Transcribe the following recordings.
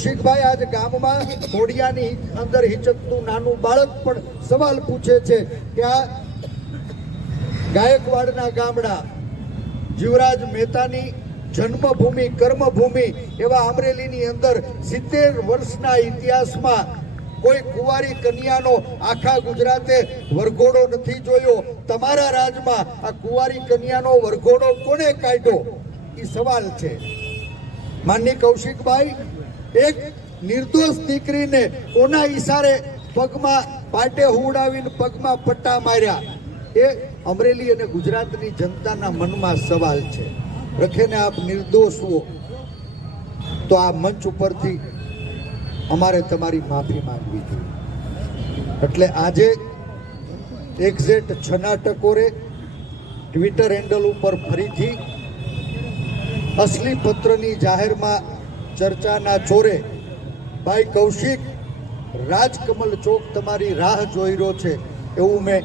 કૌશિકભાઈ આજ ગામમાં ઘોડિયાની અંદર હિચકતું નાનું બાળક પણ સવાલ પૂછે છે કે આ ગાયકવાડના ગામડા જીવરાજ મહેતાની જન્મભૂમિ, કર્મભૂમિ એવા અમરેલીની અંદર સિત્તેર વર્ષના ઇતિહાસમાં કોઈ કુંવારી કન્યાનો આખા ગુજરાતે વરઘોડો નથી જોયો. તમારા રાજમાં આ કુંવારી કન્યાનો વરઘોડો કોને કાઢ્યો? એ સવાલ છે. માનની કૌશિકભાઈ એક નિર્દોષ દીકરીને કોના ઈશારે પગમાં પાટે હુવડાવીને પગમાં પટ્ટા માર્યા? એ અમરેલી અને ગુજરાતની જનતાના મનમાં સવાલ છે. રખેને આપ નિર્દોષ હો. તો આ મંચ ઉપરથી અમારે તમારી માફી માંગવી જોઈએ. એટલે આજે એક્ઝેટ છના ટકોરે ટ્વિટર હેન્ડલ ઉપર ફરીથી અસલી પત્રની જાહેરમાં ચર્ચાના ચોરે ભાઈ કૌશિક, રાજકમલ ચોક તમારી રાહ જોઈ રહ્યો છે એવું મેં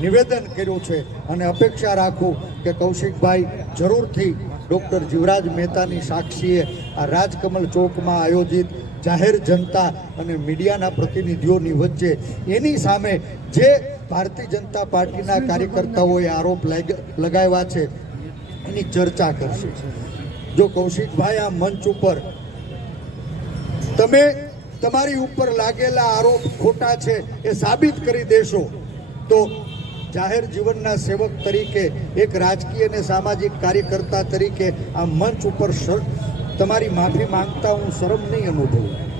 નિવેદન કર્યું છે અને અપેક્ષા રાખું કે કૌશિકભાઈ જરૂરથી ડૉક્ટર જીવરાજ મહેતાની સાક્ષીએ આ રાજકમલ ચોકમાં આયોજિત જાહેર જનતા અને મીડિયાના પ્રતિનિધિઓની વચ્ચે એની સામે જે ભારતીય જનતા પાર્ટીના કાર્યકર્તાઓએ આરોપ લાગ- લગાવ્યા છે એની ચર્ચા કરશે. જો કૌશિકભાઈ આ મંચ ઉપર તમે તમારી ઉપર લાગેલા આરોપ ખોટા છે એ સાબિત કરી દેશો. તો જાહેર જીવનના સેવક તરીકે, એક રાજકીય અને સામાજિક કાર્યકર્તા તરીકે આ મંચ ઉપર તમારી માફી માંગતા હું શરમ નહીં અનુભવું.